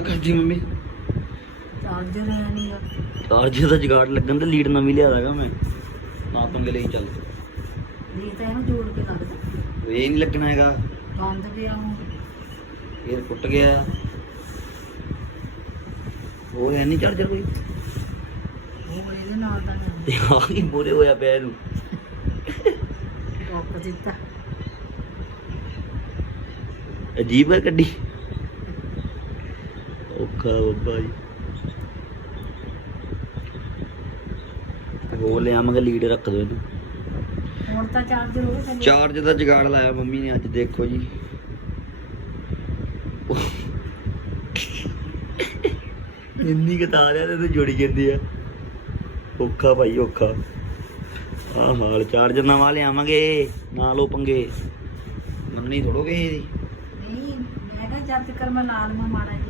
ਕਰਦੀ mummy? Charger ਹੈ ਨਹੀਂ ਚਾਰਜਰ ਦਾ ਜਗਾੜ ਲੱਗਣ ਤੇ ਲੀਡ ਨਵੀਂ ਲਿਆ ਦਾਗਾ ਮੈਂ। ਨਾ ਪੰਗੇ ਲਈ ਚੱਲ। ਨਹੀਂ ਤਾਂ ਇਹਨੂੰ ਜੋੜ ਕੇ ਲੱਗਦਾ ਇਹ ਨਹੀਂ ਲੱਗਣਾ ਹੈਗਾ। ਬੰਦ ਪਿਆ ਹੁਣ। ਇਹ ਟੁੱਟ ਗਿਆ। ਹੋਰ ਹੈ ਨਹੀਂ ਚਾਰਜਰ ਕੋਈ? ਉਹ ਇਹਦੇ ਨਾਲ ਦਾ ਨਹੀਂ ਤੇ ਆ ਕੀ ਮੋਰੇ ਹੋਇਆ ਪਿਆ ਇਹਨੂੰ? ਟੋਕ ਦਿੱਤਾ। ਅਜੀਬ ਹੈ ਕੱਢੀ ਬੱਬਾ ਜੀ। ਉਹ ਲਿਆਵਾਂਗੇ ਲੀਡ ਰੱਖ ਦੋ ਇਹਨੂੰ। ਹੁਣ ਤਾਂ ਚਾਰਜਰ ਹੋ ਗਿਆ ਥੱਲੇ ਚਾਰਜ ਦਾ ਜਗਾੜ ਲਾਇਆ ਮੰਮੀ ਨੇ ਅੱਜ ਦੇਖੋ ਜੀ। ਇੰਨੀ ਕਤਾਰ ਆ ਤੇ ਜੁੜੀ ਜਾਂਦੀ ਆ। ਔਖਾ ਭਾਈ ਔਖਾ। ਆਹ ਹਾਲ ਚਾਰਜ ਨਵਾਂ ਲਿਆਵਾਂਗੇ ਨਾ ਲੋ ਪੰਗੇ। ਮੰਨਣੀ ਥੋੜੋਗੇ ਇਹਦੀ। ਨਹੀਂ ਮੈਂ ਕਿਹਾ ਜਦ ਤੱਕ ਮੈਂ ਲਾਲ ਮਾ ਮਾੜਾ ਜਿਹਾ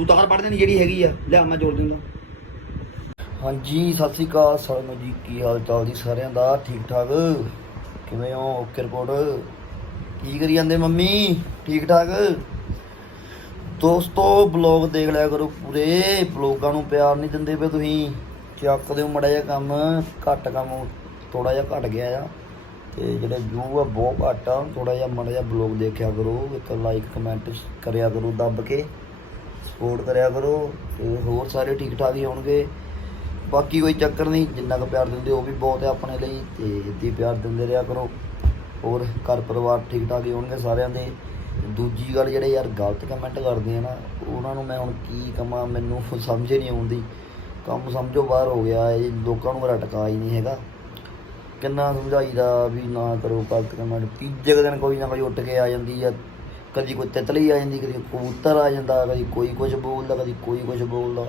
ਤੂੰ ਤਾਂ ਹਰ ਪੜ ਦੇਣੀ ਜਿਹੜੀ ਹੈਗੀ ਆ। ਲਿਆ ਮੈਂ ਜੋੜ ਦਿੰਦਾ ਹਾਂਜੀ, ਸਤਿ ਸ੍ਰੀ ਅਕਾਲ ਸਾਰਿਆਂ ਨੂੰ ਜੀ, ਕੀ ਹਾਲ ਚਾਲ ਜੀ ਸਾਰਿਆਂ ਦਾ? ਠੀਕ ਠਾਕ ਕਿਵੇਂ ਹੋ ਓਕੇ ਰਿਪੋਰਟ? ਕੀ ਕਰੀ ਜਾਂਦੇ ਮੰਮੀ? ਠੀਕ ਠਾਕ ਦੋਸਤੋ, ਬਲੌਗ ਦੇਖ ਲਿਆ ਕਰੋ ਪੂਰੇ। ਬਲੌਗਾਂ ਨੂੰ ਪਿਆਰ ਨਹੀਂ ਦਿੰਦੇ ਪਏ ਤੁਸੀਂ। ਚੱਕ ਦਿਓ ਮੜਾ ਜਿਹਾ ਕੰਮ। ਘੱਟ ਕੰਮ ਥੋੜਾ ਜਿਹਾ ਘਟ ਗਿਆ ਆ। ਤੇ ਜਿਹੜੇ ਵਿਊ ਆ ਬਹੁਤ ਘੱਟ ਆ। ਥੋੜਾ ਜਿਹਾ ਮੜਾ ਜਿਹਾ ਬਲੌਗ ਦੇਖਿਆ ਕਰੋ। ਇੱਕ ਲਾਈਕ ਕਮੈਂਟ ਕਰਿਆ ਕਰੋ ਦੱਬ ਕੇ। ਸਪੋਰਟ ਕਰਿਆ ਕਰੋ, ਤੇ ਹੋਰ ਸਾਰੇ ਠੀਕ ਠਾਕ ਹੀ ਹੋਣਗੇ। ਬਾਕੀ ਕੋਈ ਚੱਕਰ ਨਹੀਂ, ਜਿੰਨਾ ਕੁ ਪਿਆਰ ਦਿੰਦੇ ਉਹ ਵੀ ਬਹੁਤ ਹੈ ਆਪਣੇ ਲਈ, ਤੇ ਇੱਦੀ ਪਿਆਰ ਦਿੰਦੇ ਰਿਹਾ ਕਰੋ। ਹੋਰ ਘਰ ਪਰਿਵਾਰ ਠੀਕ ਠਾਕ ਹੀ ਹੋਣਗੇ ਸਾਰਿਆਂ ਦੇ। ਦੂਜੀ ਗੱਲ ਜਿਹੜੇ ਯਾਰ ਗਲਤ ਕਮੈਂਟ ਕਰਦੇ ਆ ਨਾ, ਉਹਨਾਂ ਨੂੰ ਮੈਂ ਹੁਣ ਕੀ ਕਮਾਂ ਮੈਨੂੰ ਸਮਝ ਹੀ ਨਹੀਂ ਆਉਂਦੀ। ਕੰਮ ਸਮਝੋ, ਬਾਹਰ ਹੋ ਗਿਆ, ਇਹ ਲੋਕਾਂ ਨੂੰ ਮੇਰਾ ਟਕਾ ਹੀ ਨਹੀਂ ਹੈਗਾ। ਕਿੰਨਾ ਸਮਝਾਈਦਾ ਵੀ ਨਾ ਕਰੋ ਗਲਤ ਕਮੈਂਟ ਤੀਜੇ ਕੁ ਦਿਨ ਕੋਈ ਨਾ ਕੋਈ ਉੱਠ ਕੇ ਆ ਜਾਂਦੀ ਆ ਕਦੀ ਕੋਈ ਤਿਤਲੀ ਆ ਜਾਂਦੀ, ਕਦੀ ਕਬੂਤਰ ਆ ਜਾਂਦਾ, ਕਦੀ ਕੋਈ ਕੁਝ ਬੋਲਦਾ, ਕਦੀ ਕੋਈ ਕੁਝ ਬੋਲਦਾ।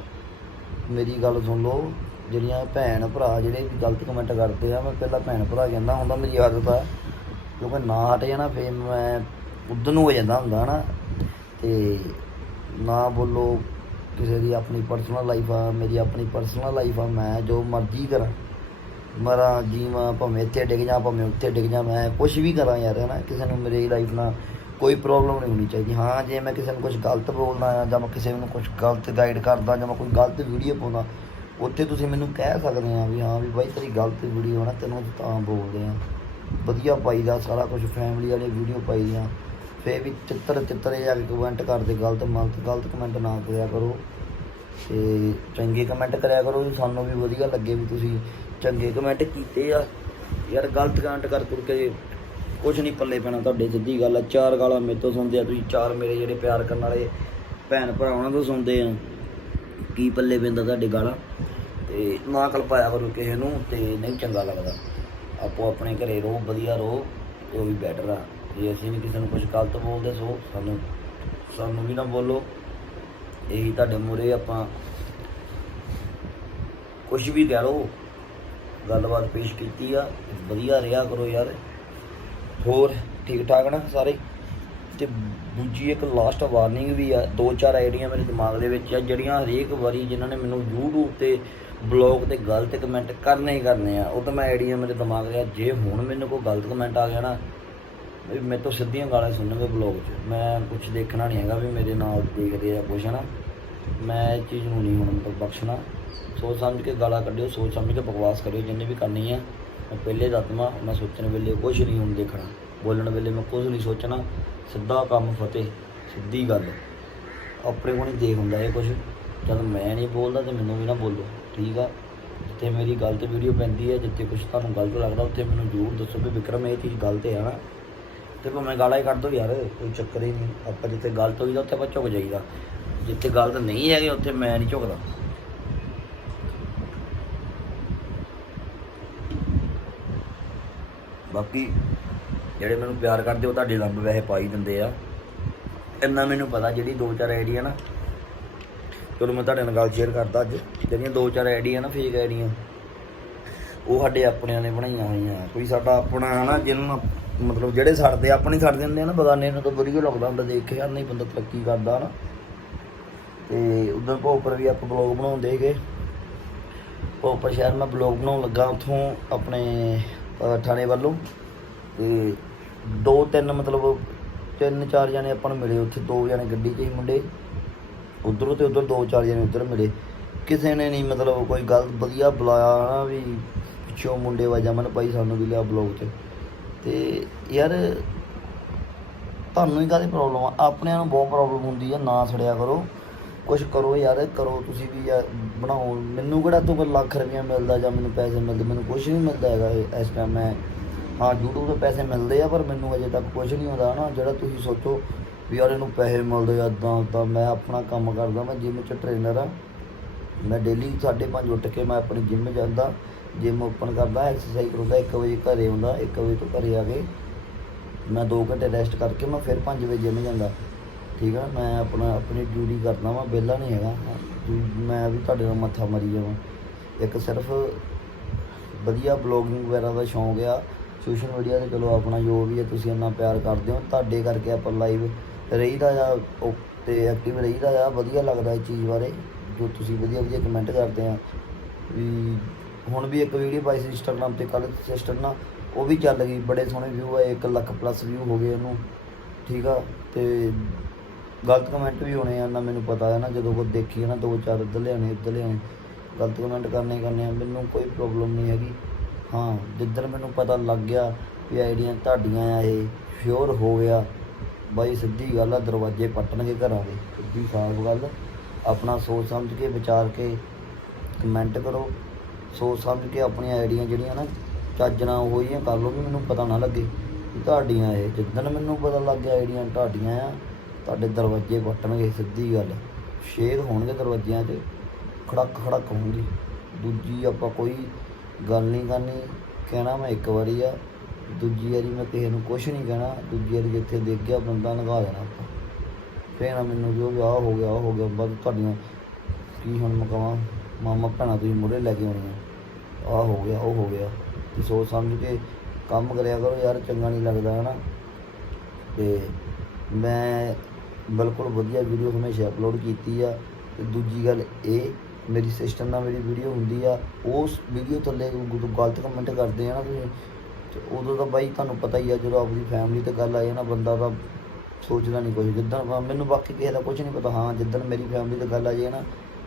ਮੇਰੀ ਗੱਲ ਸੁਣ ਲਓ, ਜਿਹੜੀਆਂ ਭੈਣ ਭਰਾ ਜਿਹੜੇ ਵੀ ਗਲਤ ਕਮੈਂਟ ਕਰਦੇ ਆ, ਮੈਂ ਪਹਿਲਾਂ ਭੈਣ ਭਰਾ ਕਹਿੰਦਾ ਹੁੰਦਾ, ਮੇਰੀ ਆਦਤ ਆ। ਕਿਉਂਕਿ ਨਾ ਹਟ ਜਾਣਾ ਫੇਰ ਮੈਂ ਉਦੋਂ ਨੂੰ ਹੋ ਜਾਂਦਾ ਹੁੰਦਾ ਨਾ ਤੇ ਨਾ ਬੋਲੋ ਕਿਸੇ ਦੀ ਆਪਣੀ ਪਰਸਨਲ ਲਾਈਫ ਆ, ਮੇਰੀ ਆਪਣੀ ਪਰਸਨਲ ਲਾਈਫ ਆ, ਮੈਂ ਜੋ ਮਰਜ਼ੀ ਕਰਾਂ। ਮਰਾਂ, ਜੀਵਾਂ, ਭਾਵੇਂ ਇੱਥੇ ਡਿੱਗ ਜਾ ਭਾਵੇਂ ਉੱਥੇ ਡਿੱਗ ਜਾ ਮੈਂ ਕੁਝ ਵੀ ਕਰਾਂ ਯਾਰ ਹੈ ਨਾ ਕਿਸੇ ਨੂੰ ਮੇਰੀ ਲਾਈਫ ਨਾਲ ਕੋਈ ਪ੍ਰੋਬਲਮ ਨਹੀਂ ਹੋਣੀ ਚਾਹੀਦੀ। ਹਾਂ, ਜੇ ਮੈਂ ਕਿਸੇ ਨੂੰ ਕੁਝ ਗਲਤ ਬੋਲਦਾ ਆ ਜਾਂ ਮੈਂ ਕਿਸੇ ਨੂੰ ਕੁਝ ਗਲਤ ਗਾਈਡ ਕਰਦਾ ਜਾਂ ਮੈਂ ਕੋਈ ਗਲਤ ਵੀਡੀਓ ਪਾਉਂਦਾ, ਉੱਥੇ ਤੁਸੀਂ ਮੈਨੂੰ ਕਹਿ ਸਕਦੇ ਆ ਵੀ ਹਾਂ ਵੀ ਬਾਈ ਤੇਰੀ ਗਲਤ ਵੀਡੀਓ ਨਾ, ਤੈਨੂੰ ਤਾਂ ਬੋਲਦੇ ਆ। ਵਧੀਆ ਪਾਈ ਦਾ, ਸਾਰਾ ਕੁਝ ਫੈਮਿਲੀ ਵਾਲੇ ਵੀਡੀਓ ਪਾਈ ਦੀਆਂ। ਫੇਰ ਵੀ ਚਿੱਤਰ ਚਿੱਤਰੇ ਜਾ ਕੇ ਕਮੈਂਟ ਕਰਦੇ, ਗਲਤ ਮਲਤ, ਗਲਤ ਕਮੈਂਟ ਨਾ ਕਰਿਆ ਕਰੋ। ਤੇ ਚੰਗੇ ਕਮੈਂਟ ਕਰਿਆ ਕਰੋ, ਵੀ ਸਾਨੂੰ ਵੀ ਵਧੀਆ ਲੱਗੇ ਵੀ ਤੁਸੀਂ ਚੰਗੇ ਕਮੈਂਟ ਕੀਤੇ ਆ। ਯਾਰ ਗਲਤ ਕਮੈਂਟ ਕਰ ਕਰ ਕੇ ਕੁਝ ਨਹੀਂ ਪੱਲੇ ਪੈਣਾ ਤੁਹਾਡੇ, ਸਿੱਧੀ ਗੱਲ ਆ, ਚਾਰ ਗਾਲਾਂ ਮੇਰੇ ਤੋਂ ਸੁਣਦੇ ਆ ਤੁਸੀਂ, ਚਾਰ ਮੇਰੇ ਜਿਹੜੇ ਪਿਆਰ ਕਰਨ ਵਾਲੇ ਭੈਣ ਭਰਾ ਉਹਨਾਂ ਤੋਂ ਸੁਣਦੇ ਆ। ਕੀ ਪੱਲੇ ਪੈਂਦਾ ਤੁਹਾਡੇ ਗਾਲਾਂ? ਤੇ ਨਾ ਕਲਪਾਇਆ ਕਰੋ ਕਿਸੇ ਨੂੰ ਤੇ ਨਹੀਂ ਚੰਗਾ ਲੱਗਦਾ। ਆਪੋ ਆਪਣੇ ਘਰੇ ਰਹੋ, ਵਧੀਆ ਰਹੋ ਉਹ ਵੀ ਬੈਟਰ ਆ। ਜੇ ਅਸੀਂ ਵੀ ਕਿਸੇ ਨੂੰ ਕੁਝ ਗਲਤ ਬੋਲਦੇ ਸੋ ਸਾਨੂੰ ਸਾਨੂੰ ਵੀ ਨਾ ਬੋਲੋ। ਇਹੀ ਤੁਹਾਡੇ ਮੂਹਰੇ ਆਪਾਂ ਕੁਝ ਵੀ ਕਹਿ ਲਓ, ਗੱਲਬਾਤ ਪੇਸ਼ ਕੀਤੀ ਆ, ਵਧੀਆ ਰਿਹਾ ਕਰੋ ਯਾਰ। ਹੋਰ ਠੀਕ ਠਾਕ ਨਾ ਸਾਰੇ? ਤੇ ਦੂਜੀ ਇੱਕ ਲਾਸਟ ਵਾਰਨਿੰਗ ਵੀ ਆ, ਦੋ ਚਾਰ ਆਈਡੀਆਂ ਮੇਰੇ ਦਿਮਾਗ ਦੇ ਵਿੱਚ ਆ, ਜਿਹੜੀਆਂ ਹਰੇਕ ਵਾਰੀ ਜਿਨ੍ਹਾਂ ਨੇ ਮੈਨੂੰ YouTube ਤੇ ਬਲੌਗ ਤੇ ਗਲਤ ਕਮੈਂਟ ਕਰਨੇ ਹੀ ਕਰਨੇ ਆ, ਉਹ ਤਾਂ ਮੈਂ ਆਈਡੀਆਂ ਮੇਰੇ ਦਿਮਾਗ ਦੇ ਆ, ਜੇ ਹੁਣ ਮੈਨੂੰ ਕੋਈ ਗਲਤ ਕਮੈਂਟ ਆ ਗਿਆ ਨਾ, ਵੀ ਮੇਰੇ ਤੋਂ ਸਿੱਧੀਆਂ ਗਾਲਾਂ ਸੁਣਨਗੇ ਬਲੌਗ 'ਚ, ਮੈਂ ਕੁਝ ਦੇਖਣਾ ਨਹੀਂ ਹੈਗਾ ਵੀ ਮੇਰੇ ਨਾਲ ਦੇਖਦੇ ਆ ਕੁਛ ਨਾ ਮੈਂ ਇਹ ਚੀਜ਼ ਨੂੰ ਨਹੀਂ ਹੁਣ ਮਤਲਬ ਬਖਸ਼ਣਾ, ਸੋਚ ਸਮਝ ਕੇ ਗਾਲਾਂ ਕੱਢਿਓ, ਸੋਚ ਸਮਝ ਕੇ ਬਕਵਾਸ ਕਰਿਓ, ਜਿੰਨੇ ਵੀ ਕਰਨੀ ਆ। ਮੈਂ ਪਹਿਲੇ ਦੱਸਵਾਂ ਮੈਂ ਸੋਚਣ ਵੇਲੇ ਕੁਝ ਨਹੀਂ ਹੁਣ ਦੇਖਣਾ। ਬੋਲਣ ਵੇਲੇ ਮੈਂ ਕੁਝ ਨਹੀਂ ਸੋਚਣਾ, ਸਿੱਧਾ ਕੰਮ ਫਤਿਹ, ਸਿੱਧੀ ਗੱਲ। ਆਪਣੇ ਕੋਲ ਨਹੀਂ ਦੇਖ ਹੁੰਦਾ ਇਹ ਕੁਝ ਜਦ ਮੈਂ ਨਹੀਂ ਬੋਲਦਾ ਤੇ ਮੈਨੂੰ ਵੀ ਨਾ ਬੋਲੋ, ਠੀਕ ਆ? ਜਿੱਥੇ ਮੇਰੀ ਗਲਤ ਵੀਡੀਓ ਪੈਂਦੀ ਹੈ, ਜਿੱਥੇ ਕੁਝ ਤੁਹਾਨੂੰ ਗਲਤ ਲੱਗਦਾ, ਉੱਥੇ ਮੈਨੂੰ ਜ਼ਰੂਰ ਦੱਸੋ ਵੀ ਵਿਕਰਮ, ਇਹ ਚੀਜ਼ ਗਲਤ ਹੈ ਨਾ? ਤੇ ਭਾਵੇਂ ਗਾਲਾਂ ਹੀ ਕੱਢ ਦੋ ਯਾਰ, ਕੋਈ ਚੱਕਰ ਹੀ ਨਹੀਂ। ਆਪਾਂ ਜਿੱਥੇ ਗਲਤ ਹੋਈਦਾ, ਉੱਥੇ ਆਪਾਂ ਝੁਕ ਜਾਈਦਾ। ਜਿੱਥੇ ਗਲਤ ਨਹੀਂ ਹੈਗੇ, ਉੱਥੇ ਮੈਂ ਨਹੀਂ ਝੁਕਦਾ। ਬਾਕੀ ਜਿਹੜੇ ਮੈਨੂੰ ਪਿਆਰ ਕਰਦੇ ਉਹ ਤੁਹਾਡੇ ਲੰਬ ਵੈਸੇ ਪਾ ਹੀ ਦਿੰਦੇ ਆ। ਇੰਨਾ ਮੈਨੂੰ ਪਤਾ ਜਿਹੜੀ ਦੋ ਚਾਰ ਆਈਡੀ ਆ ਨਾ। ਚਲੋ ਮੈਂ ਤੁਹਾਡੇ ਨਾਲ ਗੱਲ ਸ਼ੇਅਰ ਕਰਦਾ ਅੱਜ। ਜਿਹੜੀਆਂ ਦੋ ਚਾਰ ਆਈਡੀ ਆ ਨਾ ਫੇਕ ਆਈਡੀਆਂ ਉਹ ਸਾਡੇ ਆਪਣਿਆਂ ਨੇ ਬਣਾਈਆਂ ਹੋਈਆਂ। ਕੋਈ ਸਾਡਾ ਆਪਣਾ ਹੈ ਨਾ, ਜਿਹਨੂੰ ਮਤਲਬ ਜਿਹੜੇ ਸੜਦੇ, ਆਪਣੇ ਛੱਡ ਦਿੰਦੇ ਆ ਨਾ ਬਗਾਨੇ ਨੂੰ ਤਾਂ ਵਧੀਆ ਲੱਗਦਾ ਹੁੰਦਾ ਦੇਖ ਕੇ, ਯਾਰ ਨਹੀਂ ਬੰਦਾ ਤਰੱਕੀ ਕਰਦਾ ਨਾ। ਤੇ ਉਧਰ ਭੋਪਰ ਵੀ ਆਪਾਂ ਬਲੌਗ ਬਣਾਉਂਦੇ ਹੈਗੇ। ਭੋਪਰ ਸ਼ਹਿਰ ਮੈਂ ਬਲੌਗ ਬਣਾਉਣ ਲੱਗਾ, ਉੱਥੋਂ ਆਪਣੇ ਥਾਣੇ ਵੱਲੋਂ। ਤੇ ਦੋ ਤਿੰਨ ਮਤਲਬ ਤਿੰਨ ਚਾਰ ਜਣੇ ਆਪਾਂ ਨੂੰ ਮਿਲੇ ਉੱਥੇ, ਦੋ ਜਣੇ ਗੱਡੀ 'ਚ ਹੀ ਮੁੰਡੇ। ਉਧਰੋਂ ਤੇ ਉਧਰ ਦੋ ਚਾਰ ਜਣੇ ਉਧਰ ਮਿਲੇ। ਕਿਸੇ ਨੇ ਨਹੀਂ ਮਤਲਬ ਕੋਈ ਗੱਲ ਵਧੀਆ ਬੁਲਾਇਆ ਨਾ ਵੀ ਪਿੱਛੋਂ ਮੁੰਡੇ ਵਾਜਾ ਮਨ ਭਾਈ ਸਾਨੂੰ ਵੀ ਲਿਆ ਬਲੌਗ 'ਚ। ਤੇ ਯਾਰ ਤੁਹਾਨੂੰ ਹੀ ਕਾਹਦੀ ਪ੍ਰੋਬਲਮ ਆ? ਆਪਣਿਆਂ ਨੂੰ ਬਹੁਤ ਪ੍ਰੋਬਲਮ ਹੁੰਦੀ ਆ, ਨਾ ਸੜਿਆ ਕਰੋ। ਕੁਝ ਕਰੋ ਯਾਰ, ਕਰੋ ਤੁਸੀਂ ਵੀ ਯਾਰ, ਬਣਾਓ। ਮੈਨੂੰ ਕਿਹੜਾ ਤੋਂ ਲੱਖ ਰੁਪਇਆ ਮਿਲਦਾ ਜਾਂ ਮੈਨੂੰ ਪੈਸੇ ਮਿਲਦੇ? ਮੈਨੂੰ ਕੁਝ ਨਹੀਂ ਮਿਲਦਾ ਹੈਗਾ ਇਸ ਟਾਈਮ ਮੈਂ। ਹਾਂ, YouTube ਤੋਂ ਪੈਸੇ ਮਿਲਦੇ ਆ, ਪਰ ਮੈਨੂੰ ਅਜੇ ਤੱਕ ਕੁਝ ਨਹੀਂ ਹੁੰਦਾ ਨਾ ਜਿਹੜਾ ਤੁਸੀਂ ਸੋਚੋ ਵੀ ਯਾਰ ਇਹਨੂੰ ਪੈਸੇ ਮਿਲਦੇ ਆ ਇਦਾਂ ਤਾਂ ਮੈਂ ਆਪਣਾ ਕੰਮ ਕਰਦਾ, ਮੈਂ ਜਿਮ 'ਚ ਟ੍ਰੇਨਰ ਆ। ਮੈਂ ਡੇਲੀ 5:30 ਉੱਠ ਕੇ ਮੈਂ ਆਪਣੀ ਜਿਮ ਜਾਂਦਾ। ਜਿਮ ਓਪਨ ਕਰਦਾ ਐਕਸਰਸਾਈਜ਼ ਕਰਦਾ 1 ਵਜੇ ਘਰੇ ਆਉਂਦਾ 1 ਵਜੇ ਤੋਂ ਘਰੇ ਆ ਕੇ ਮੈਂ 2 ਘੰਟੇ ਰੈਸਟ ਕਰਕੇ ਮੈਂ ਫਿਰ 5 ਵਜੇ ਜਿਮ ਜਾਂਦਾ। ਠੀਕ ਆ, ਮੈਂ ਆਪਣਾ ਆਪਣੀ ਡਿਊਟੀ ਕਰਦਾ ਵਾਂ, ਵਿਹਲਾ ਨਹੀਂ ਹੈਗਾ। ਮੈਂ ਵੀ ਤੁਹਾਡੇ ਨਾਲ ਮੱਥਾ ਮਰੀ ਜਾਵਾਂ। ਇੱਕ ਸਿਰਫ ਵਧੀਆ ਬਲੌਗਿੰਗ ਵਗੈਰਾ ਦਾ ਸ਼ੌਂਕ ਆ। ਸੋਸ਼ਲ ਮੀਡੀਆ ਤੇ ਚਲੋ ਆਪਣਾ ਜੋ ਵੀ ਹੈ ਤੁਸੀਂ ਇੰਨਾ ਪਿਆਰ ਕਰਦੇ ਹੋ, ਤੁਹਾਡੇ ਕਰਕੇ ਆਪਾਂ ਲਾਈਵ ਰਹੀਦਾ ਆ, ਉਹ ਤੇ ਐਕਟਿਵ ਰਹੀਦਾ ਆ। ਵਧੀਆ ਲੱਗਦਾ ਇਸ ਚੀਜ਼ ਬਾਰੇ, ਜੋ ਤੁਸੀਂ ਵਧੀਆ ਵਧੀਆ ਕਮੈਂਟ ਕਰਦੇ ਆ। ਵੀ ਹੁਣ ਵੀ ਇੱਕ ਵੀਡੀਓ ਪਾਈ ਸੀ ਇੰਸਟਾਗ੍ਰਾਮ ਤੇ ਕੱਲ ਸਿਸਟਰ ਨਾਲ, ਉਹ ਵੀ ਚੱਲ ਗਈ, ਬੜੇ ਸੋਹਣੇ ਵਿਊ ਆਏ 1 ਲੱਖ ਪਲੱਸ ਵਿਊ ਹੋ ਗਏ ਉਹਨੂੰ। ਠੀਕ ਆ, ਤੇ ਗਲਤ ਕਮੈਂਟ ਵੀ ਹੋਣੇ ਆ, ਨਾ ਮੈਨੂੰ ਪਤਾ ਹੈ ਨਾ, ਜਦੋਂ ਕੋ ਦੇਖੀ ਨਾ, ਦੋ ਚਾਰ ਇੱਧਰ ਲਿਆਣੇ ਇੱਧਰ ਲਿਆਣੇ ਗਲਤ ਕਮੈਂਟ ਕਰਨੇ ਕਰਨੇ ਆ, ਮੈਨੂੰ ਕੋਈ ਪ੍ਰੋਬਲਮ ਨਹੀਂ ਹੈਗੀ। ਹਾਂ ਜਿੱਦਣ ਮੈਨੂੰ ਪਤਾ ਲੱਗ ਗਿਆ ਵੀ ਆਈਡੀਆਂ ਤੁਹਾਡੀਆਂ ਆ, ਇਹ ਫਿਓਰ ਹੋ ਗਿਆ, ਬਾਈ ਸਿੱਧੀ ਗੱਲ ਆ, ਦਰਵਾਜ਼ੇ ਪੱਟਣਗੇ ਘਰਾਂ ਦੇ, ਸਿੱਧੀ ਸਾਫ਼ ਗੱਲ ਆਪਣਾ ਸੋਚ ਸਮਝ ਕੇ, ਵਿਚਾਰ ਕੇ ਕਮੈਂਟ ਕਰੋ। ਸੋਚ ਸਮਝ ਕੇ ਆਪਣੀਆਂ ਆਈਡੀਆਂ ਜਿਹੜੀਆਂ ਨਾ, ਚੱਜ ਨਾਲ ਹੋਈਆਂ ਕਰ ਲਓ ਵੀ ਮੈਨੂੰ ਪਤਾ ਨਾ ਲੱਗੇ ਤੁਹਾਡੀਆਂ ਇਹ, ਜਿੱਦਣ ਮੈਨੂੰ ਪਤਾ ਲੱਗ ਗਿਆ ਆਈਡੀਆਂ ਤੁਹਾਡੀਆਂ ਆ ਤੁਹਾਡੇ ਦਰਵਾਜ਼ੇ ਵੱਟਣਗੇ ਸਿੱਧੀ ਗੱਲ। ਸ਼ੇਰ ਹੋਣਗੇ ਦਰਵਾਜ਼ਿਆਂ 'ਚ, ਖੜਕ ਖੜਕ ਹੋਣਗੀ। ਦੂਜੀ ਆਪਾਂ ਕੋਈ ਗੱਲ ਨਹੀਂ ਕਰਨੀ, ਕਹਿਣਾ ਮੈਂ ਇੱਕ ਵਾਰੀ ਆ। ਦੂਜੀ ਵਾਰੀ ਮੈਂ ਕਿਸੇ ਨੂੰ ਕੁਝ ਨਹੀਂ ਕਹਿਣਾ, ਦੂਜੀ ਵਾਰੀ ਜਿੱਥੇ ਦੇਖ ਗਿਆ ਬੰਦਾ ਨਗਾ ਦੇਣਾ ਆਪਾਂ। ਫੇਰ ਨਾ ਮੈਨੂੰ ਜੋ ਵੀ ਆਹ ਹੋ ਗਿਆ, ਆਹ ਹੋ ਗਿਆ ਬਸ ਤੁਹਾਡੀਆਂ ਕੀ ਹੁਣ ਮਕਾਵਾਂ ਮਾਮਾ ਭੈਣਾਂ ਤੁਸੀਂ ਮੁਰੇ ਲੈ ਕੇ ਆਉਣੀਆਂ। ਆਹ ਹੋ ਗਿਆ, ਉਹ ਹੋ ਗਿਆ। ਤੇ ਸੋਚ ਸਮਝ ਕੇ ਕੰਮ ਕਰਿਆ ਕਰੋ ਯਾਰ, ਚੰਗਾ ਨਹੀਂ ਲੱਗਦਾ ਹੈ ਨਾ ਤੇ ਮੈਂ ਬਿਲਕੁਲ ਵਧੀਆ ਵੀਡੀਓ ਹਮੇਸ਼ਾ ਅਪਲੋਡ ਕੀਤੀ ਆ। ਤੇ ਦੂਜੀ ਗੱਲ ਇਹ, ਮੇਰੀ ਸਿਸਟਮ ਨਾਲ ਮੇਰੀ ਵੀਡੀਓ ਹੁੰਦੀ ਆ, ਉਸ ਵੀਡੀਓ ਥੱਲੇ ਗਲਤ ਕਮੈਂਟ ਕਰਦੇ ਆ ਨਾ ਤੁਸੀਂ। ਤੇ ਉਦੋਂ ਤਾਂ ਬਾਈ ਤੁਹਾਨੂੰ ਪਤਾ ਹੀ ਆ, ਜਦੋਂ ਆਪਣੀ ਫੈਮਿਲੀ ਤੇ ਗੱਲ ਆ ਆਏ ਨਾ, ਬੰਦਾ ਤਾਂ ਸੋਚਦਾ ਨਹੀਂ ਕੁਝ ਜਿੱਦਾਂ ਮੈਨੂੰ ਬਾਕੀ ਕਿਸੇ ਦਾ ਕੁਝ ਨਹੀਂ ਪਤਾ। ਹਾਂ, ਜਿੱਦਣ ਮੇਰੀ ਫੈਮਿਲੀ ਤੇ ਗੱਲ ਆ ਜੇ ਨਾ,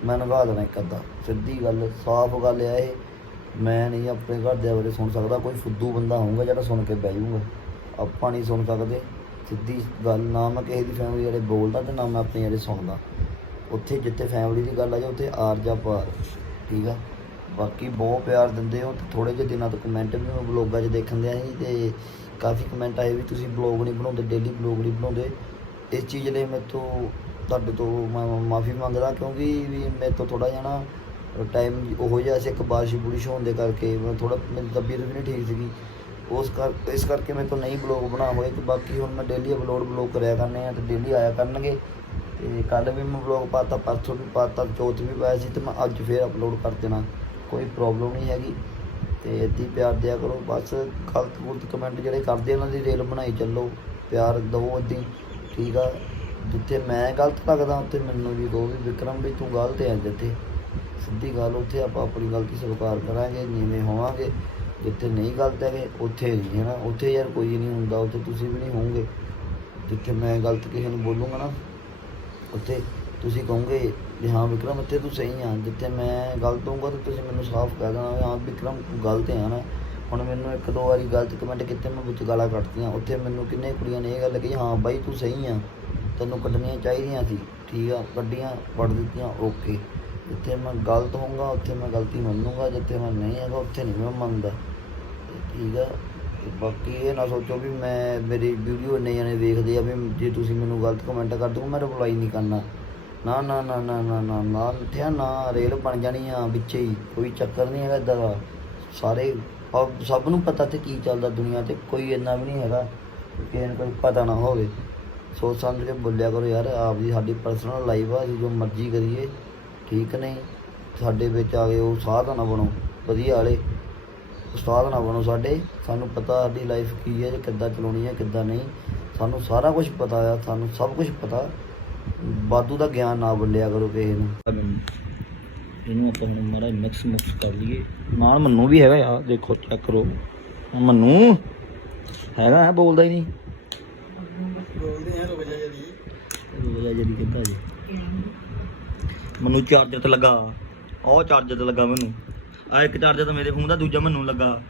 ਮੈਂ ਨਗਾ ਦੇਣਾ ਇੱਕ ਅੱਧਾ। ਸਿੱਧੀ ਗੱਲ, ਸਾਫ਼ ਗੱਲ ਆ ਇਹ। ਮੈਂ ਨਹੀਂ ਆਪਣੇ ਘਰ ਦੇ ਬਾਰੇ ਸੁਣ ਸਕਦਾ। ਕੋਈ ਫੁੱਦੂ ਬੰਦਾ ਹੋਊਗਾ ਜਿਹੜਾ ਸੁਣ ਕੇ ਬਹਿ ਜਾਊਗਾ। ਆਪਾਂ ਨਹੀਂ ਸੁਣ ਸਕਦੇ। ਸਿੱਧੀ ਗੱਲ, ਨਾ ਮੈਂ ਕਿਸੇ ਦੀ ਫੈਮਿਲੀ ਬਾਰੇ ਬੋਲਦਾ ਤੇ ਨਾ ਮੈਂ ਆਪਣੇ ਬਾਰੇ ਸੁਣਦਾ। ਉੱਥੇ ਜਿੱਥੇ ਫੈਮਿਲੀ ਦੀ ਗੱਲ ਆ ਜਾ ਉੱਥੇ ਆਰ ਜਾ ਪਾਰ, ਠੀਕ ਆ? ਬਾਕੀ ਬਹੁਤ ਪਿਆਰ ਦਿੰਦੇ ਹੋ ਤੇ ਥੋੜੇ ਜਿਹੇ ਦਿਨਾਂ ਤੋਂ ਕਮੈਂਟ ਵੀ ਮੈਂ ਬਲੌਗਾਂ 'ਚ ਦੇਖਣ ਦਿਆ ਸੀ ਤੇ ਕਾਫੀ ਕਮੈਂਟ ਆਏ ਵੀ ਤੁਸੀਂ ਬਲੌਗ ਨਹੀਂ ਬਣਾਉਂਦੇ ਡੇਲੀ ਬਲੌਗ ਨਹੀਂ ਬਣਾਉਂਦੇ। ਇਸ ਚੀਜ਼ ਲਈ ਮੇਰੇ ਤੋਂ, ਤੁਹਾਡੇ ਤੋਂ ਮੈਂ ਮਾਫੀ ਮੰਗਦਾ ਕਿਉਂਕਿ ਵੀ ਮੇਰੇ ਤੋਂ ਥੋੜਾ ਜਿਹਾ ਨਾ ਟਾਈਮ ਉਹੋ ਜਿਹਾ ਸੀ ਇੱਕ ਬਾਰਿਸ਼ ਬੁਰਿਸ਼ ਹੋਣ ਦੇ ਕਰਕੇ ਮੈਂ ਥੋੜਾ ਮੇਰੀ ਤਬੀਅਤ ਵੀ ਨਹੀਂ ਠੀਕ ਸੀਗੀ। ਉਸ ਕਰ, ਇਸ ਕਰਕੇ ਮੇਰੇ ਤੋਂ ਨਹੀਂ ਬਲੌਗ ਬਣਾ ਹੋਏ ਤੇ ਬਾਕੀ ਹੁਣ ਮੈਂ ਡੇਲੀ ਅਪਲੋਡ ਬਲੌਗ ਕਰਿਆ ਕਰਨੇ ਆ ਤੇ ਡੇਲੀ ਆਇਆ ਕਰਨਗੇ। ਤੇ ਕੱਲ ਵੀ ਮੈਂ ਬਲੌਗ ਪਾਤਾ, ਪਰਸੋਂ ਵੀ ਪਾਤਾ ਚੌਥ ਵੀ ਪਾਇਆ ਸੀ ਤੇ ਮੈਂ ਅੱਜ ਫੇਰ ਅਪਲੋਡ ਕਰ ਦੇਣਾ। ਕੋਈ ਪ੍ਰੋਬਲਮ ਨਹੀਂ ਹੈਗੀ ਤੇ ਇੱਦਾਂ ਹੀ ਪਿਆਰ ਦਿਆ ਕਰੋ। ਬਸ ਗਲਤ ਗੁਲਤ ਕਮੈਂਟ ਜਿਹੜੇ ਕਰਦੇ ਉਹਨਾਂ ਦੀ ਰੇਲ ਬਣਾਈ ਚੱਲੋ। ਪਿਆਰ ਦਵੋ ਇੱਦਾਂ ਠੀਕ ਆ? ਜਿੱਥੇ ਮੈਂ ਗਲਤ ਲੱਗਦਾ, ਉੱਥੇ ਮੈਨੂੰ ਵੀ ਕਹੋ ਵੀ ਵਿਕਰਮ ਵੀ ਤੂੰ ਗਲਤ ਹੈ ਜਿੱਥੇ। ਸਿੱਧੀ ਗੱਲ, ਉੱਥੇ ਆਪਾਂ ਆਪਣੀ ਗਲਤੀ ਸਵੀਕਾਰ ਕਰਾਂਗੇ ਨੀਵੇਂ ਹੋਵਾਂਗੇ। ਜਿੱਥੇ ਨਹੀਂ ਗਲਤ ਹੈਗੇ, ਉੱਥੇ ਨਹੀਂ ਹੈ ਨਾ ਉੱਥੇ ਯਾਰ ਕੋਈ ਨਹੀਂ ਹੁੰਦਾ, ਉੱਥੇ ਤੁਸੀਂ ਵੀ ਨਹੀਂ ਹੋਵੋਗੇ। ਜਿੱਥੇ ਮੈਂ ਗਲਤ ਕਿਸੇ ਨੂੰ ਬੋਲੂੰਗਾ ਨਾ, ਉੱਥੇ ਤੁਸੀਂ ਕਹੋਗੇ ਵੀ ਹਾਂ ਵਿਕਰਮ, ਇੱਥੇ ਤੂੰ ਸਹੀ ਆ। ਜਿੱਥੇ ਮੈਂ ਗਲਤ ਹੋਊਂਗਾ, ਤਾਂ ਤੁਸੀਂ ਮੈਨੂੰ ਸਾਫ਼ ਕਹਿ ਦੇਣਾ ਹਾਂ ਵਿਕਰਮ ਤੂੰ ਗਲਤ ਹੈ ਨਾ। ਹੁਣ ਮੈਨੂੰ ਇੱਕ ਦੋ ਵਾਰੀ ਗਲਤ ਕਮੈਂਟ ਕੀਤੇ, ਮੈਂ ਵਿੱਚ ਗਾਲਾਂ ਕੱਢਤੀਆਂ। ਉੱਥੇ ਮੈਨੂੰ ਕਿੰਨੇ ਕੁੜੀਆਂ ਨੇ ਇਹ ਗੱਲ ਕਹੀ, ਹਾਂ ਬਾਈ ਤੂੰ ਸਹੀ ਆ। ਤੈਨੂੰ ਕੱਢਣੀਆਂ ਚਾਹੀਦੀਆਂ ਸੀ। ਠੀਕ ਆ, ਕੱਢੀਆਂ ਪੜ ਦਿੱਤੀਆਂ ਓਕੇ ਜਿੱਥੇ ਮੈਂ ਗਲਤ ਹੋਊਗਾ, ਉੱਥੇ ਮੈਂ ਗਲਤੀ ਮੰਨੂੰਗਾ। ਜਿੱਥੇ ਮੈਂ ਨਹੀਂ ਹੈਗਾ, ਉੱਥੇ ਨਹੀਂ ਮੈਂ ਮੰਨਦਾ। ਠੀਕ ਆ। ਬਾਕੀ ਇਹ ਨਾ ਸੋਚੋ ਵੀ ਮੈਂ ਮੇਰੀ ਵੀਡੀਓ ਇੰਨੇ ਜਣੇ ਵੇਖਦੇ ਆ ਵੀ ਜੇ ਤੁਸੀਂ ਮੈਨੂੰ ਗਲਤ ਕਮੈਂਟ ਕਰ ਦੋ ਮੈਂ ਰਿਪਲਾਈ ਨਹੀਂ ਕਰਨਾ। ਨਾ ਨਾ ਨਾ ਨਾ ਨਾ ਨਾ ਨਾ, ਮਿੱਠਿਆ, ਨਾ ਰੇਲ ਬਣ ਜਾਣੀ ਆ ਵਿੱਚੇ ਹੀ, ਕੋਈ ਚੱਕਰ ਨਹੀਂ ਹੈਗਾ ਏਦਾਂ ਦਾ। ਸਾਰੇ ਸਭ- ਨੂੰ ਪਤਾ ਤੇ ਕੀ ਚੱਲਦਾ ਦੁਨੀਆ ਤੇ, ਕੋਈ ਇੰਨਾ ਵੀ ਨਹੀਂ ਹੈਗਾ ਕਿਸੇ ਨੂੰ ਕੋਈ ਪਤਾ ਨਾ ਹੋਵੇ। ਸੋਚ ਸਮਝ ਕੇ ਬੋਲਿਆ ਕਰੋ ਯਾਰ, ਆਪ ਦੀ ਸਾਡੀ ਪਰਸਨਲ ਲਾਈਫ ਆ, ਅਸੀਂ ਜੋ ਮਰਜ਼ੀ ਕਰੀਏ, ਠੀਕ ਨਹੀਂ? ਸਾਡੇ ਵਿੱਚ ਆ ਗਏ ਉਹ ਸਾਧ ਨਾ ਬਣੋ, ਵਧੀਆ ਵਾਲੇ। ਉਸਤਾਦ ਨਾ ਬਣੋ ਸਾਡੇ। ਸਾਨੂੰ ਪਤਾ ਸਾਡੀ ਲਾਈਫ ਕੀ ਹੈ ਕਿੱਦਾਂ ਚਲਾਉਣੀ ਹੈ ਕਿੱਦਾਂ ਨਹੀਂ। ਸਾਨੂੰ ਸਾਰਾ ਕੁਝ ਪਤਾ ਆ ਸਾਨੂੰ ਸਭ ਕੁਝ ਪਤਾ। ਬਾਦੂ ਦਾ ਗਿਆਨ ਨਾ ਵੰਡਿਆ ਕਰੋ ਕਿਸੇ ਨੂੰ। ਇਹਨੂੰ ਆਪਾਂ ਹੁਣ ਮਾੜਾ ਮਿਕਸ ਮੁਕਸ ਕਰ ਲਈਏ। ਨਾਲ ਮੰਨੂ ਵੀ ਹੈਗਾ ਯਾਰ ਦੇਖੋ ਚੈੱਕ ਕਰੋ। ਮੰਨੂ ਹੈਗਾ ਹੈ ਬੋਲਦਾ ਹੀ ਨਹੀਂ। ਬੋਲਦੇ ਆ ਰੁਕ ਜਾ ਜਰੀ ਰੋਜ਼ਾ ਜਰੀ ਕਿੱਦਾਂ ਜੀ। ਮੈਨੂੰ ਚਾਰਜਰ ਤੇ ਲੱਗਾ। ਉਹ ਚਾਰਜਰ ਤੇ ਲੱਗਾ ਮੈਨੂੰ। ਆ ਇੱਕ ਚਾਰਜਰ ਤਾਂ ਮੇਰੇ ਫੋਨ ਦਾ ਦੂਜਾ ਮੈਨੂੰ ਲੱਗਾ।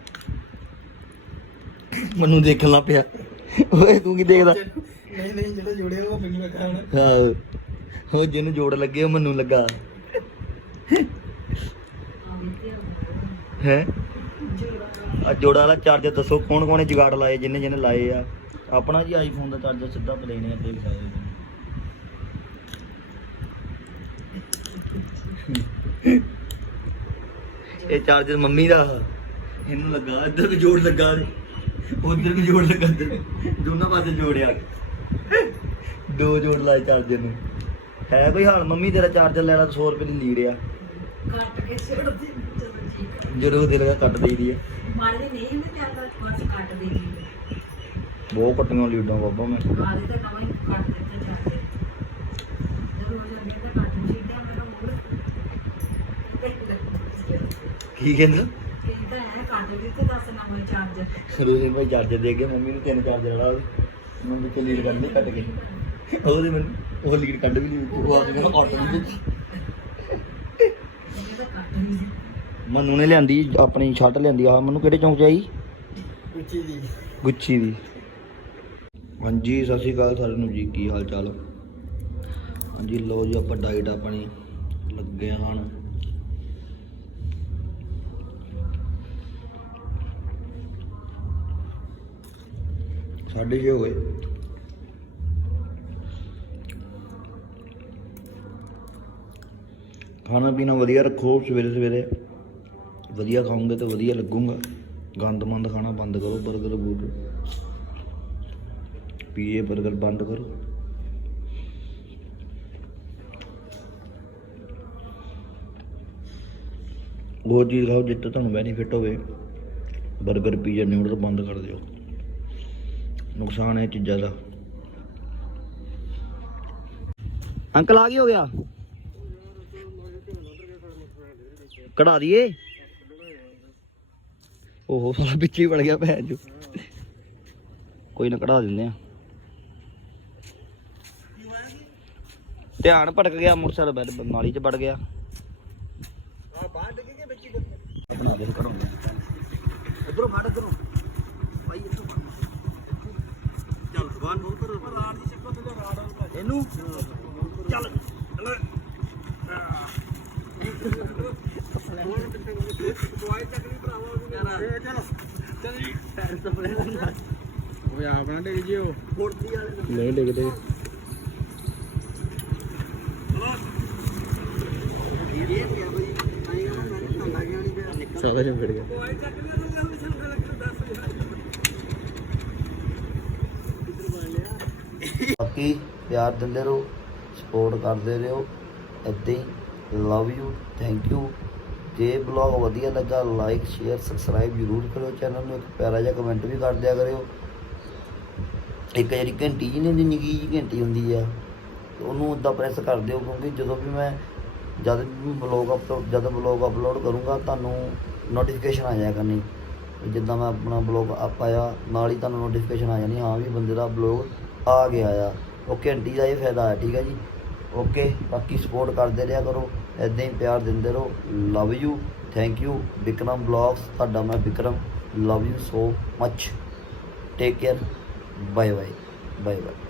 ਮੈਨੂੰ ਦੇਖਣ ਲੱਗ ਪਿਆ। ਓਏ ਤੂੰ ਕੀ ਦੇਖਦਾ? ਨਹੀਂ ਨਹੀਂ ਜਿਹੜਾ ਜੁੜਿਆ ਉਹ ਮੈਨੂੰ ਲੱਗਾ ਹੁਣ। ਹਾਂ। ਉਹ ਜਿਹਨੂੰ ਜੋੜ ਲੱਗੇ ਉਹ ਮੈਨੂੰ ਲੱਗਾ। ਹੈ? ਆ ਜੋੜਾ ਵਾਲਾ ਚਾਰਜਰ ਦੱਸੋ ਕੌਣ ਕੌਣ ਜਗਾੜ ਲਾਏ ਜਿੰਨੇ ਜਿੰਨੇ ਲਾਏ ਆ? ਆਪਣਾ ਜੀ ਆਈਫੋਨ ਦਾ ਚਾਰਜਰ ਸਿੱਧਾ ਪਲੇਨ ਆ ਦੇਖ ਸਕਦੇ ਹੋ। ਇਹ ਚਾਰਜਰ ਮੰਮੀ ਦਾ। ਇਹਨੂੰ ਲੱਗਾ ਇੱਧਰ ਵੀ ਜੋੜ ਲੱਗਾ ਉਧਰ ਵੀ ਜੋੜ ਲੱਗਾ ਇੱਧਰ ਦੋਨਾਂ ਪਾਸੇ ਜੋੜਿਆ ਦੋ ਜੋੜ ਲਾਏ ਚਾਰਜਰ ਨੂੰ। ਹੈ ਕੋਈ ਹਾਲ? ਮੰਮੀ ਤੇਰਾ ਚਾਰਜਰ ਲੈਣਾ 100 ਰੁਪਏ ਦੀ ਲੀੜ ਆ। ਕੱਟ ਕੇ ਛੱਡਦੀ ਚਲੋ ਠੀਕ ਜਦੋਂ ਦਿਲ ਦਾ ਕੱਟ ਦੇਈਦੀ ਆ। ਨਹੀਂ ਬਸ ਕੱਟ ਦੇ ਬਹੁਤ ਕੱਟੀਆਂ ਲੀਡਾਂ ਬਾਬਾ ਮੈਂ। ਮਾਰੇ ਤੇ ਨਵਾਂ ਹੀ ਕੱਟ ਦਿੱਤੇ ਜਾਂਦੇ ਜਦੋਂ ਹੋ ਜਾਂਦੇ ਤਾਂ ਕੱਟ ਛੀਟਿਆ ਮੇਰਾ ਮੂਲ ਕੀ ਕਹਿੰਦਾ? ਕਹਿੰਦਾ ਹੈ ਕੱਟ ਦਿੱਤੇ ਦੱਸ ਨਵਾਂ ਚਾਰਜਰ ਰੋਜ਼ਨ ਭਾਈ ਚਾਰਜਰ ਦੇ ਕੇ ਮੰਮੀ ਨੂੰ ਤਿੰਨ ਚਾਰਜਰ ਲੜਾ ਮੈਂ ਵਿੱਚ ਲੀਡ ਕੱਢ ਲਈ ਕੱਟ ਕੇ। ਉਹਦੇ ਮੈਨੂੰ ਉਹ ਲੀਡ ਕੱਢ ਵੀ ਨਹੀਂ ਉਹ ਆ ਕੇ ਮੈਨੂੰ ਆਟੋ ਦੀ ਵਿੱਚ ਤਾਂ ਮਨੂ ਨੇ ਲਿਆਂਦੀ ਆਪਣੀ ਸ਼ਰਟ ਲਿਆਂਦੀ ਆ ਮੈਨੂੰ ਕਿਹੜੇ ਚੌਂਕ ਚ ਆਈ? ਉੱਚੀ ਜੀ ਗੁੱਚੀ ਦੀ। ਹਾਂਜੀ ਸਤਿ ਸ਼੍ਰੀ ਅਕਾਲ ਸਾਰਿਆਂ ਨੂੰ ਜੀ ਕੀ ਹਾਲ ਚਾਲ? ਹਾਂਜੀ ਲੋ ਜੀ ਆਪਾਂ ਡਾਈਟ ਆਪਣੀ ਲੱਗੇ ਹਨ ਸਾਡੇ ਜੇ ਹੋਏ ਖਾਣਾ ਪੀਣਾ ਵਧੀਆ ਰੱਖੋ ਸਵੇਰੇ ਸਵੇਰੇ। ਵਧੀਆ ਖਾਓਗੇ ਤਾਂ ਵਧੀਆ ਲੱਗੂਗਾ। ਗੰਦ ਮੰਦ ਖਾਣਾ ਬੰਦ ਕਰੋ 버ਗਰ ਬੂਰ ਪੀਏ 버ਗਰ ਬੰਦ ਕਰੋ। ਉਹ ਚੀਜ਼ ਖਾਓ ਜਿੱਤੇ ਤੁਹਾਨੂੰ ਬੈਨੀਫਿਟ ਹੋਵੇ। 버ਗਰ ਪੀਜ਼ਾ ਨਿਊਡਲ ਬੰਦ ਕਰ ਦਿਓ। ਨੁਕਸਾਨ ਹੈ ਚੀਜ਼ਾਂ ਦਾ। ਅੰਕਲ ਆ ਕੀ ਹੋ ਗਿਆ? ਕਢਾ ਦਈਏ? ਓਹੋ ਸਾਲਾ ਵਿੱਚ ਹੀ ਵੜ ਗਿਆ ਭੈਣ ਜੋ ਕੋਈ ਨਾ ਕਢਾ ਦਿੰਦੇ ਆ। ਧਿਆਨ ਭਟਕ ਗਿਆ ਮੋਟਰਸਾਈਕਲ ਬੈਡ ਨਾਲੀ ਚ ਵੜ ਗਿਆ। ਆ ਬਾਹਰ ਡਿੱਗ ਕੇ ਵਿੱਚ ਹੀ। ਆਪਣਾ ਦੇ ਕਢਾਉਂਦੇ ਇਧਰੋਂ ਫੜ ਇਧਰੋਂ ਭਾਈ ਇਧਰੋਂ ਚੱਲ ਜ਼ਬਾਨ ਬੋਲ ਕਰ ਰਾੜ ਦੀ ਸ਼ਕਲ ਤੇ ਰਾੜ ਇਹਨੂੰ ਚੱਲ ਚਲ। ਓਏ ਆਪਣਾ ਡਿੱਗ ਜਿਓ। ਨਹੀਂ ਡਿੱਗਦੇ। ਸਾਦਾ ਜਿਹਾ ਫੜ ਗਿਆ। ਬਾਕੀ ਪਿਆਰ ਦਿੰਦੇ ਰਹੋ ਸਪੋਰਟ ਕਰਦੇ ਰਹੋ ਇੱਦਾਂ ਹੀ ਲਵ ਯੂ ਥੈਂਕ ਯੂ ਜੇ ਬਲੌਗ ਵਧੀਆ ਲੱਗਾ ਲਾਈਕ ਸ਼ੇਅਰ ਸਬਸਕ੍ਰਾਈਬ ਜ਼ਰੂਰ ਕਰੋ ਚੈਨਲ ਨੂੰ, ਇੱਕ ਪਿਆਰਾ ਜਿਹਾ ਕਮੈਂਟ ਵੀ ਕਰ ਦਿਆ ਕਰਿਓ। ਇੱਕ ਜਿਹੜੀ ਘੰਟੀ ਜਿਹੀ ਨਹੀਂ ਹੁੰਦੀ, ਨਿੱਕੀ ਜਿਹੀ ਘੰਟੀ ਹੁੰਦੀ ਆ ਉਹਨੂੰ ਉਦਾਂ ਪ੍ਰੈਸ ਕਰ ਦਿਓ, ਕਿਉਂਕਿ ਜਦੋਂ ਵੀ ਮੈਂ ਜਦ ਵੀ ਬਲੌਗ ਅਪਲੋਡ ਜਦ ਬਲੌਗ ਅਪਲੋਡ ਕਰੂੰਗਾ, ਤੁਹਾਨੂੰ ਨੋਟੀਫਿਕੇਸ਼ਨ ਆ ਜਾਇਆ ਕਰਨੀ। ਜਿੱਦਾਂ ਮੈਂ ਆਪਣਾ ਬਲੌਗ ਅਪ ਆਇਆ, ਨਾਲ ਹੀ ਤੁਹਾਨੂੰ ਨੋਟੀਫਿਕੇਸ਼ਨ ਆ ਜਾਣੀ, ਹਾਂ ਵੀ ਬੰਦੇ ਦਾ ਬਲੌਗ ਆ ਗਿਆ ਆ। ਓਕੇ, ਆਂਟੀ ਦਾ ਇਹ ਫਾਇਦਾ ਹੈ, ਠੀਕ ਹੈ ਜੀ? ਓਕੇ, ਬਾਕੀ ਸਪੋਰਟ ਕਰਦੇ ਰਿਹਾ ਕਰੋ ਐਦਾਂ ਹੀ ਪਿਆਰ ਦਿੰਦੇ ਰਹੋ। Love you thank you Vikram blogs ਤੁਹਾਡਾ ਮੈਂ Vikram love you so much take care bye bye bye bye